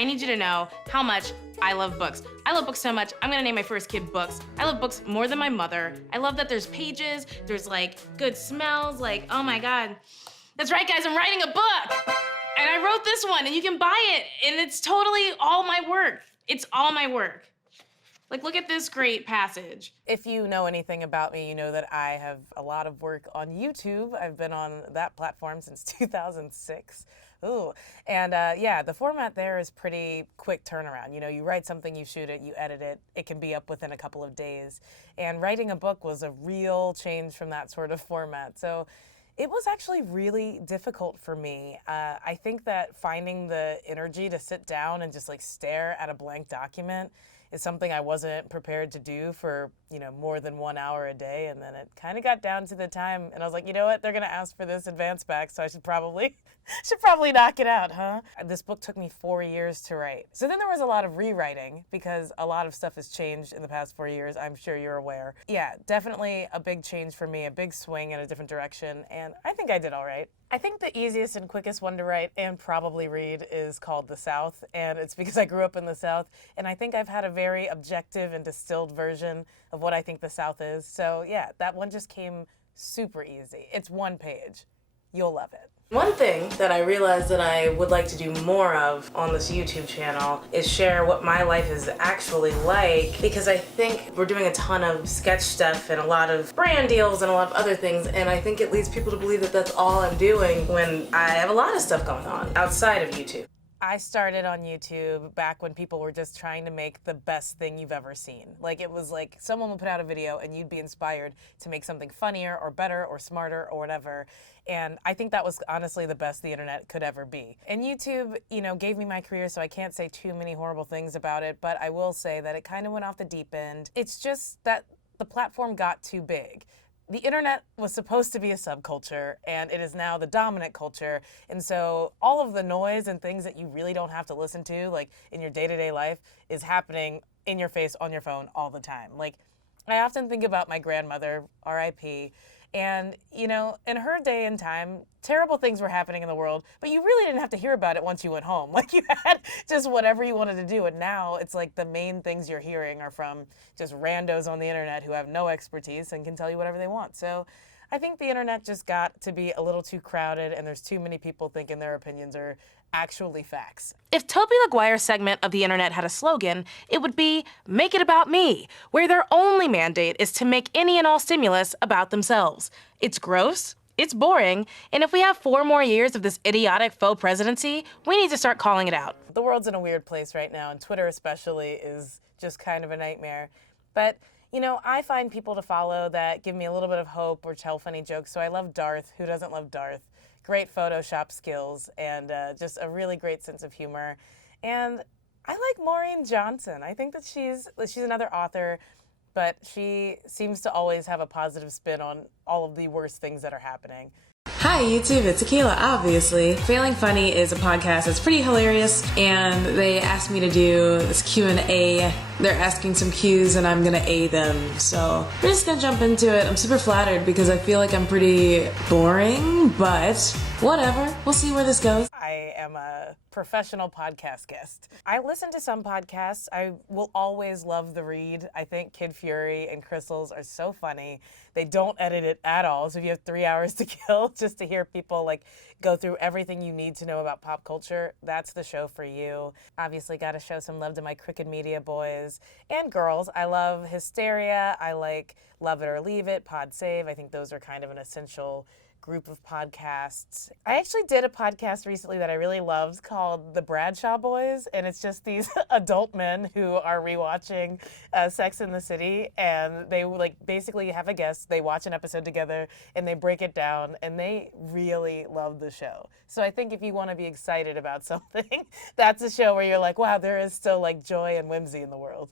I need you to know how much I love books. I love books so much, I'm gonna name my first kid Books. I love books more than my mother. I love that there's pages, there's like good smells, like, oh my God. That's right, guys, I'm writing a book. And I wrote this one, and you can buy it, and it's totally all my work. It's all my work. Like, look at this great passage. If you know anything about me, you know that I have a lot of work on YouTube. I've been on that platform since 2006. Ooh. And yeah, the format there is pretty quick turnaround. You know, you write something, you shoot it, you edit it. It can be up within a couple of days. And writing a book was a real change from that sort of format. So it was actually really difficult for me. I think that finding the energy to sit down and just like stare at a blank document is something I wasn't prepared to do for, you know, more than 1 hour a day. And then it kind of got down to the time, and I was like, you know what? They're gonna ask for this advance back, so I should probably knock it out, huh? This book took me 4 years to write. So then there was a lot of rewriting because a lot of stuff has changed in the past 4 years. I'm sure you're aware. Yeah, definitely a big change for me, a big swing in a different direction, and I think I did all right. I think the easiest and quickest one to write and probably read is called The South, and it's because I grew up in the South, and I think I've had a very objective and distilled version of what I think the South is. So yeah, that one just came super easy. It's one page. You'll love it. One thing that I realized that I would like to do more of on this YouTube channel is share what my life is actually like, because I think we're doing a ton of sketch stuff and a lot of brand deals and a lot of other things, and I think it leads people to believe that that's all I'm doing when I have a lot of stuff going on outside of YouTube. I started on YouTube back when people were just trying to make the best thing you've ever seen. Like, it was like someone would put out a video and you'd be inspired to make something funnier or better or smarter or whatever. And I think that was honestly the best the internet could ever be. And YouTube, you know, gave me my career, so I can't say too many horrible things about it, but I will say that it kind of went off the deep end. It's just that the platform got too big. The internet was supposed to be a subculture, and it is now the dominant culture. And so all of the noise and things that you really don't have to listen to, like in your day-to-day life, is happening in your face on your phone all the time. Like, I often think about my grandmother, RIP, and, you know, in her day and time, terrible things were happening in the world, but you really didn't have to hear about it once you went home. Like, you had just whatever you wanted to do, and now it's like the main things you're hearing are from just randos on the internet who have no expertise and can tell you whatever they want. So I think the internet just got to be a little too crowded, and there's too many people thinking their opinions are actually facts. If Toby Maguire's segment of the internet had a slogan, it would be, "Make it about me," where their only mandate is to make any and all stimulus about themselves. It's gross, it's boring, and if we have 4 more years of this idiotic faux presidency, we need to start calling it out. The world's in a weird place right now, and Twitter especially is just kind of a nightmare. But, you know, I find people to follow that give me a little bit of hope or tell funny jokes. So I love Darth. Who doesn't love Darth? Great Photoshop skills and just a really great sense of humor. And I like Maureen Johnson. I think that she's another author, but she seems to always have a positive spin on all of the worst things that are happening. Hi YouTube, it's Akila, obviously. Failing Funny is a podcast that's pretty hilarious, and they asked me to do this Q&A. They're asking some Q's and I'm gonna A them, so we're just gonna jump into it. I'm super flattered because I feel like I'm pretty boring, but whatever. We'll see where this goes. I am a professional podcast guest. I listen to some podcasts. I will always love The Read. I think Kid Fury and Crystals are so funny. They don't edit it at all, so if you have 3 hours to kill just to hear people like go through everything you need to know about pop culture, that's the show for you. Obviously got to show some love to my Crooked Media boys and girls. I love Hysteria. I like Love It or Leave It, Pod Save. I think those are kind of an essential group of podcasts. I actually did a podcast recently that I really loved called The Bradshaw Boys, and it's just these adult men who are rewatching Sex and the City, and they like basically have a guest, they watch an episode together, and they break it down, and they really love the show. So I think if you want to be excited about something, that's a show where you're like, wow, there is still like joy and whimsy in the world.